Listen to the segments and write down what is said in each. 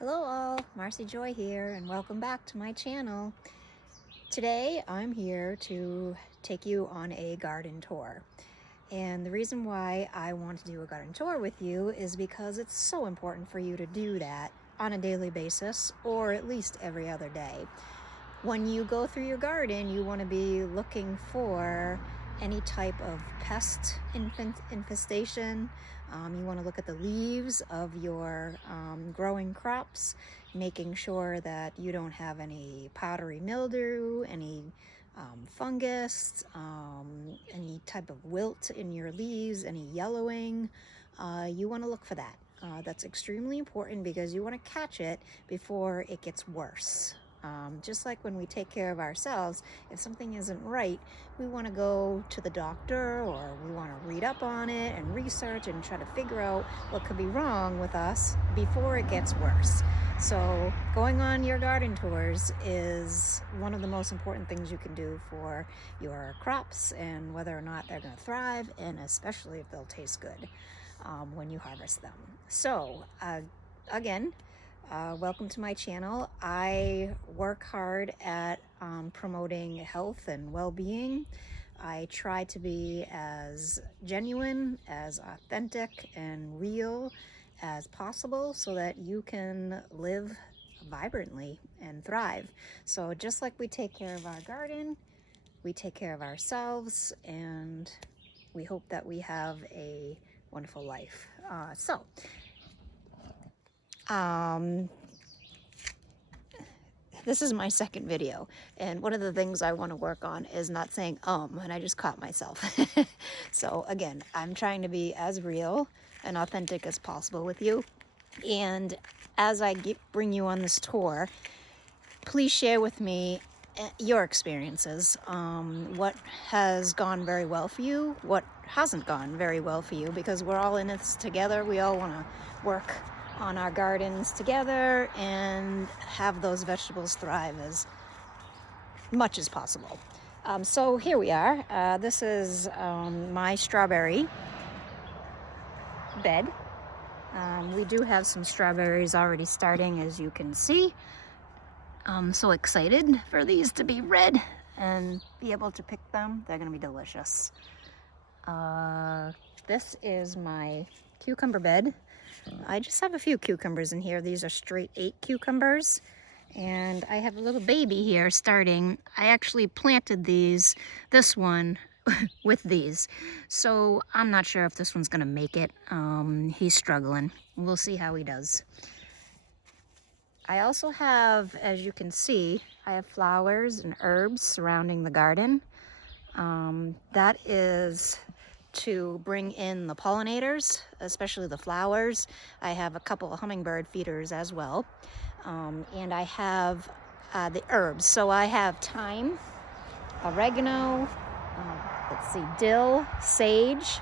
Hello all, Marcy Joy here, and welcome back to my channel. Today I'm here to take you on a garden tour. And the reason why I want to do a garden tour with you is because it's so important for you to do that on a daily basis, or at least every other day. When you go through your garden, you want to be looking for any type of pest infestation. You want to look at the leaves of your growing crops, making sure that you don't have any powdery mildew, any fungus, any type of wilt in your leaves, any yellowing. You want to look for that. That's extremely important because you want to catch it before it gets worse. Just like when we take care of ourselves, if something isn't right, we want to go to the doctor, or we want to read up on it and research and try to figure out what could be wrong with us before it gets worse. So going on your garden tours is one of the most important things you can do for your crops and whether or not they're going to thrive, and especially if they'll taste good when you harvest them. So again, welcome to my channel. I work hard at promoting health and well-being. I try to be as genuine, as authentic, and real as possible so that you can live vibrantly and thrive. So just like we take care of our garden, we take care of ourselves, and we hope that we have a wonderful life. This is my second video, and one of the things I want to work on is not saying and I just caught myself. So again, I'm trying to be as real and authentic as possible with you, and as I bring you on this tour, please share with me your experiences. What has gone very well for you, what hasn't gone very well for you, because we're all in this together. We all want to work on our gardens together and have those vegetables thrive as much as possible. So here we are. This is my strawberry bed. We do have some strawberries already starting, as you can see. I'm so excited for these to be red and be able to pick them. They're gonna be delicious. This is my cucumber bed. I just have a few cucumbers in here. These are straight 8 cucumbers, and I have a little baby here starting. I actually planted this one with these, so I'm not sure if this one's gonna make it. He's struggling. We'll see how he does. I also have, as you can see, I have flowers and herbs surrounding the garden. That is to bring in the pollinators, especially the flowers. I have a couple of hummingbird feeders as well. And I have the herbs. So I have thyme, oregano, let's see, dill, sage.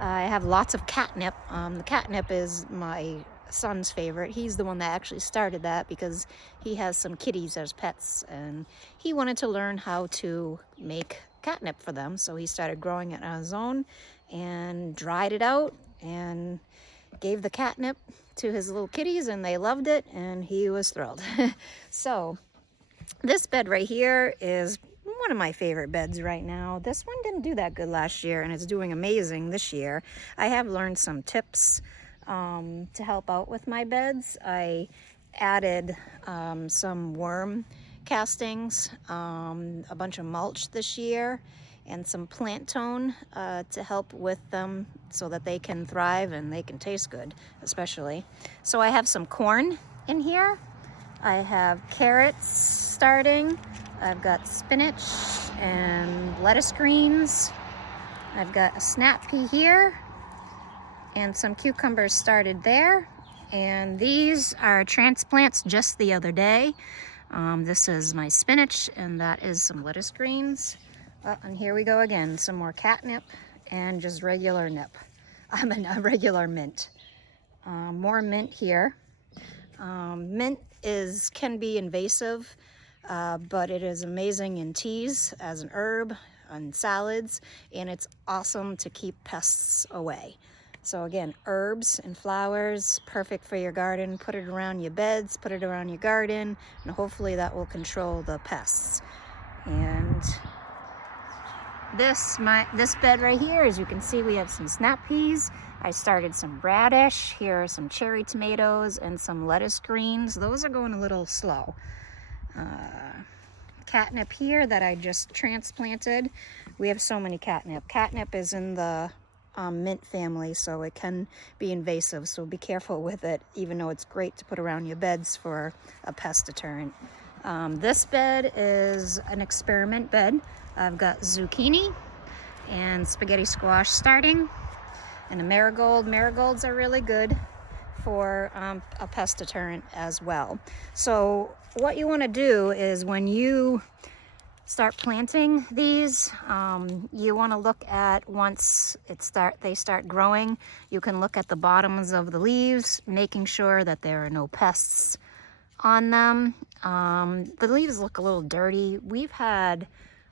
I have lots of catnip. The catnip is my son's favorite. He's the one that actually started that because he has some kitties as pets, and he wanted to learn how to make catnip for them, so he started growing it on his own and dried it out and gave the catnip to his little kitties, and they loved it, and he was thrilled. So this bed right here is one of my favorite beds right now. This one didn't do that good last year, and it's doing amazing this year. I have learned some tips to help out with my beds. I added some worm castings, a bunch of mulch this year, and some plant tone to help with them so that they can thrive and they can taste good, especially. So I have some corn in here. I have carrots starting. I've got spinach and lettuce greens. I've got a snap pea here and some cucumbers started there. And these are transplants just the other day. This is my spinach, and that is some lettuce greens. And here we go again, some more catnip and just regular nip. A regular mint. More mint here. Mint can be invasive, but it is amazing in teas as an herb, on salads, and it's awesome to keep pests away. So again, herbs and flowers, perfect for your garden. Put it around your beds, put it around your garden, and hopefully that will control the pests. And this bed right here, as you can see, we have some snap peas. I started some radish. Here are some cherry tomatoes and some lettuce greens. Those are going a little slow. Catnip here that I just transplanted. We have so many catnip. Catnip is in the mint family, so it can be invasive, so be careful with it, even though it's great to put around your beds for a pest deterrent. This bed is an experiment bed. I've got zucchini and spaghetti squash starting, and a marigold. Marigolds are really good for a pest deterrent as well. So what you want to do is when you start planting these, you want to look at, once they start growing, you can look at the bottoms of the leaves, making sure that there are no pests on them. The leaves look a little dirty. We've had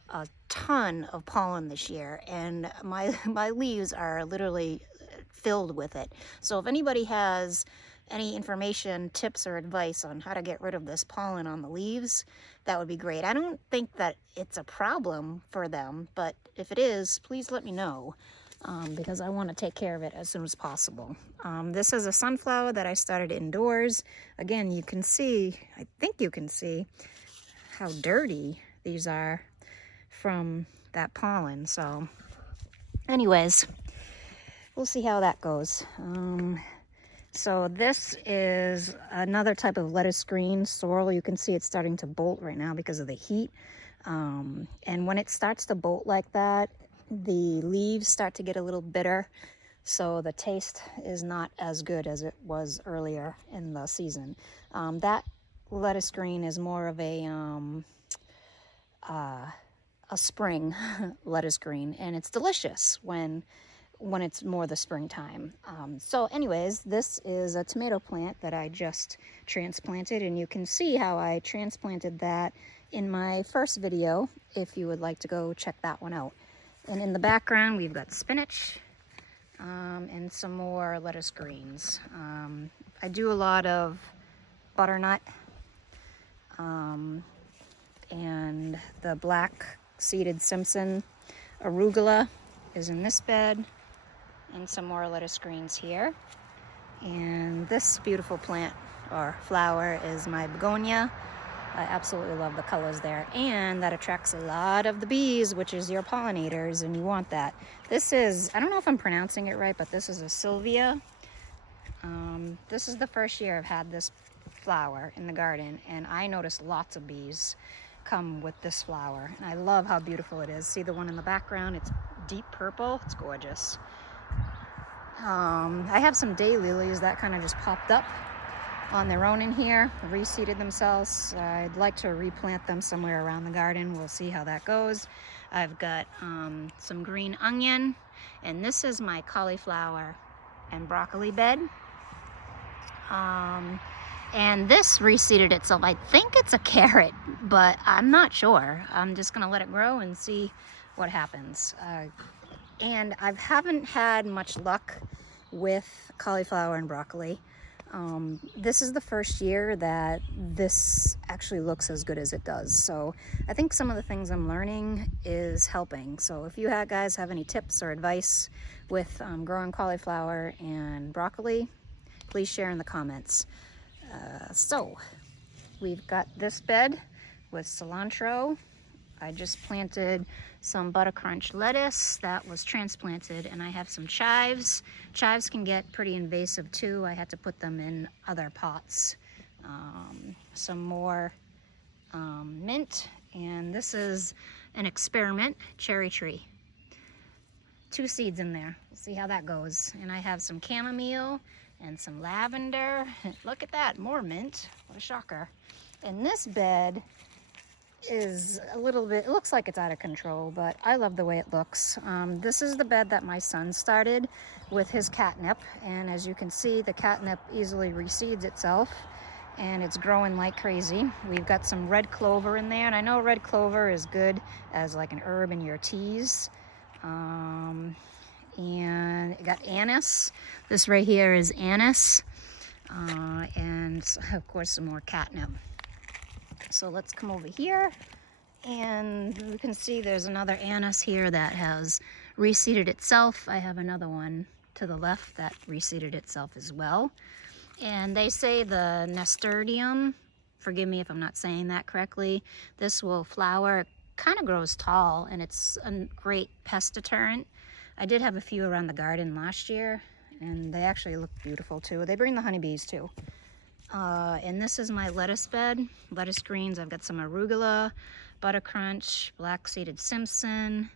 a ton of pollen this year, and my leaves are literally filled with it. So if anybody has any information, tips, or advice on how to get rid of this pollen on the leaves, that would be great. I don't think that it's a problem for them, but if it is, please let me know, because I want to take care of it as soon as possible. This is a sunflower that I started indoors. Again, you can see, I think you can see how dirty these are from that pollen. So anyways, we'll see how that goes. So this is another type of lettuce green, sorrel. You can see it's starting to bolt right now because of the heat. And when it starts to bolt like that, the leaves start to get a little bitter. So the taste is not as good as it was earlier in the season. That lettuce green is more of a spring lettuce green, and it's delicious when it's more the springtime. So anyways, this is a tomato plant that I just transplanted, and you can see how I transplanted that in my first video if you would like to go check that one out. And in the background we've got spinach and some more lettuce greens. I do a lot of butternut, and the black seeded Simpson arugula is in this bed, and some more lettuce greens here. And this beautiful plant or flower is my begonia. I absolutely love the colors there, and that attracts a lot of the bees, which is your pollinators, and you want that. This is, I don't know if I'm pronouncing it right, but this is a Sylvia. This is the first year I've had this flower in the garden, and I noticed lots of bees come with this flower, and I love how beautiful it is. See the one in the background? It's deep purple. It's gorgeous. I have some daylilies that kind of just popped up on their own in here, reseeded themselves. I'd like to replant them somewhere around the garden. We'll see how that goes. I've got some green onion, and this is my cauliflower and broccoli bed. And this reseeded itself. I think it's a carrot, but I'm not sure. I'm just gonna let it grow and see what happens. And I haven't had much luck with cauliflower and broccoli. This is the first year that this actually looks as good as it does. So I think some of the things I'm learning is helping. So if you guys have any tips or advice with growing cauliflower and broccoli, please share in the comments. So we've got this bed with cilantro. I just planted some buttercrunch lettuce that was transplanted, and I have some chives. Chives can get pretty invasive too. I had to put them in other pots. Some more mint, and this is an experiment cherry tree. 2 seeds in there. We'll see how that goes. And I have some chamomile and some lavender. Look at that, more mint. What a shocker. And this bed is a little bit, it looks like it's out of control, but I love the way it looks. This is the bed that my son started with his catnip, and as you can see, the catnip easily reseeds itself, and it's growing like crazy. We've got some red clover in there, and I know red clover is good as like an herb in your teas. And it got anise. This right here is anise. And of course some more catnip. So let's come over here, and you can see there's another anise here that has reseeded itself. I have another one to the left that reseeded itself as well. And they say the nasturtium, forgive me if I'm not saying that correctly, this will flower. It kind of grows tall, and it's a great pest deterrent. I did have a few around the garden last year, and they actually look beautiful too. They bring the honeybees too. And this is my lettuce bed, lettuce greens. I've got some arugula, buttercrunch, black-seeded Simpson.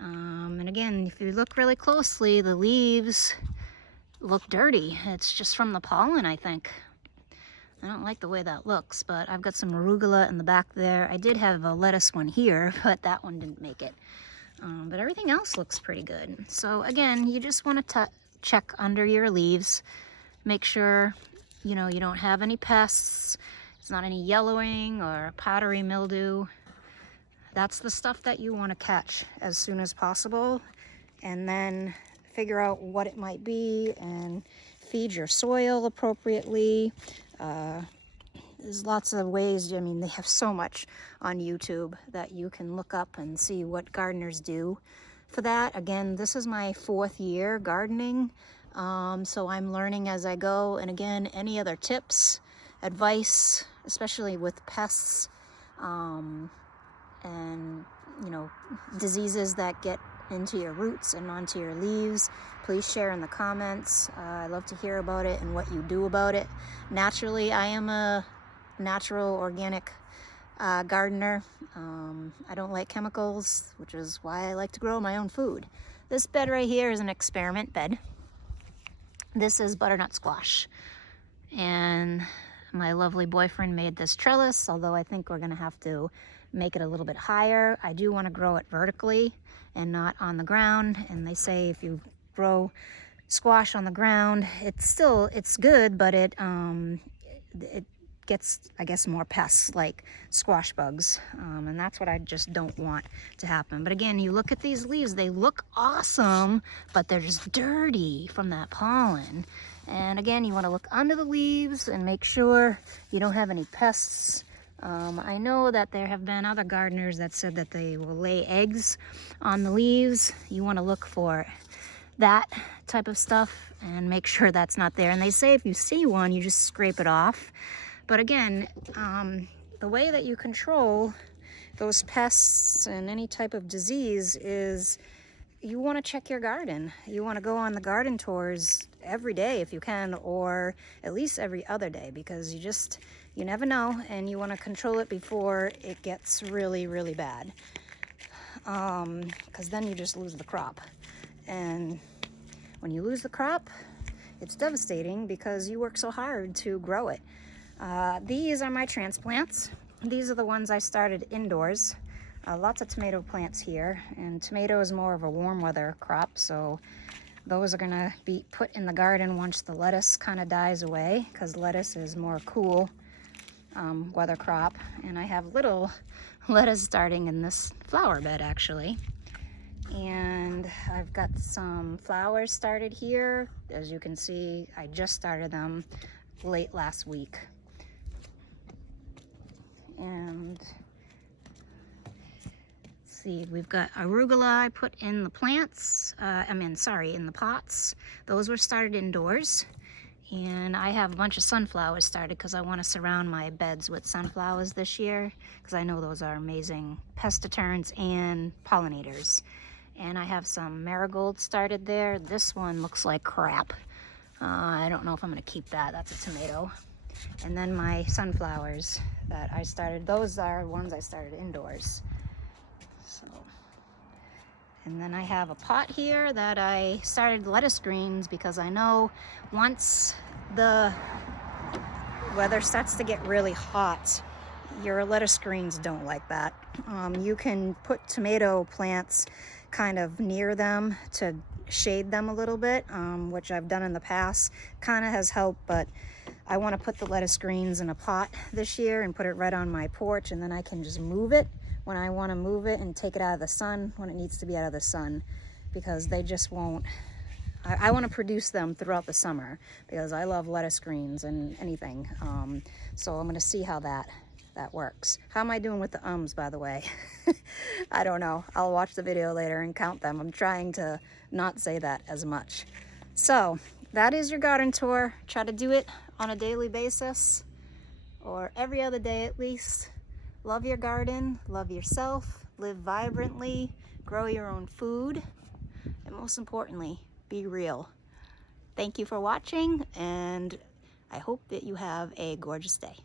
And again, if you look really closely, the leaves look dirty. It's just from the pollen, I think. I don't like the way that looks, but I've got some arugula in the back there. I did have a lettuce one here, but that one didn't make it. But everything else looks pretty good. So again, you just want to check under your leaves, make sure you don't have any pests, it's not any yellowing or powdery mildew. That's the stuff that you want to catch as soon as possible, and then figure out what it might be and feed your soil appropriately. There's lots of ways. I mean, they have so much on YouTube that you can look up and see what gardeners do for that. Again, this is my 4th year gardening, so I'm learning as I go. And again, any other tips, advice, especially with pests, and diseases that get into your roots and onto your leaves, please share in the comments. I love to hear about it and what you do about it. Naturally, I am a natural organic gardener. I don't like chemicals, which is why I like to grow my own food. This bed right here is an experiment bed. This is butternut squash, and my lovely boyfriend made this trellis, although I think we're gonna have to make it a little bit higher. I do want to grow it vertically and not on the ground, and they say if you grow squash on the ground, it's good, but it gets, I guess, more pests like squash bugs, and that's what I just don't want to happen. But again, you look at these leaves, they look awesome, but they're just dirty from that pollen. And again, you want to look under the leaves and make sure you don't have any pests. I know that there have been other gardeners that said that they will lay eggs on the leaves. You want to look for that type of stuff and make sure that's not there. And they say if you see one, you just scrape it off. But again, the way that you control those pests and any type of disease is you want to check your garden. You want to go on the garden tours every day if you can, or at least every other day, because you never know, and you want to control it before it gets really, really bad. Because then you just lose the crop. And when you lose the crop, it's devastating because you work so hard to grow it. These are my transplants. These are the ones I started indoors. Lots of tomato plants here, and tomato is more of a warm weather crop, so those are gonna be put in the garden once the lettuce kind of dies away, because lettuce is more cool weather crop. And I have little lettuce starting in this flower bed actually. And I've got some flowers started here. As you can see, I just started them late last week. And see, we've got arugula I put in the plants, in the pots. Those were started indoors. And I have a bunch of sunflowers started because I want to surround my beds with sunflowers this year, because I know those are amazing pest deterrents and pollinators. And I have some marigolds started there. This one looks like crap. I don't know if I'm going to keep that. That's a tomato. And then my sunflowers that I started, those are ones I started indoors. So, and then I have a pot here that I started lettuce greens, because I know once the weather starts to get really hot, your lettuce greens don't like that. You can put tomato plants kind of near them to shade them a little bit, which I've done in the past. Kind of has helped, but I want to put the lettuce greens in a pot this year and put it right on my porch, and then I can just move it when I want to move it and take it out of the sun when it needs to be out of the sun. because they just won't. I want to produce them throughout the summer because I love lettuce greens and anything. So I'm going to see how that works. How am I doing with the ums, by the way? I don't know. I'll watch the video later and count them. I'm trying to not say that as much. So that is your garden tour. Try to do it on a daily basis or every other day at least. Love your garden, love yourself, live vibrantly, grow your own food, and most importantly, be real. Thank you for watching, and I hope that you have a gorgeous day.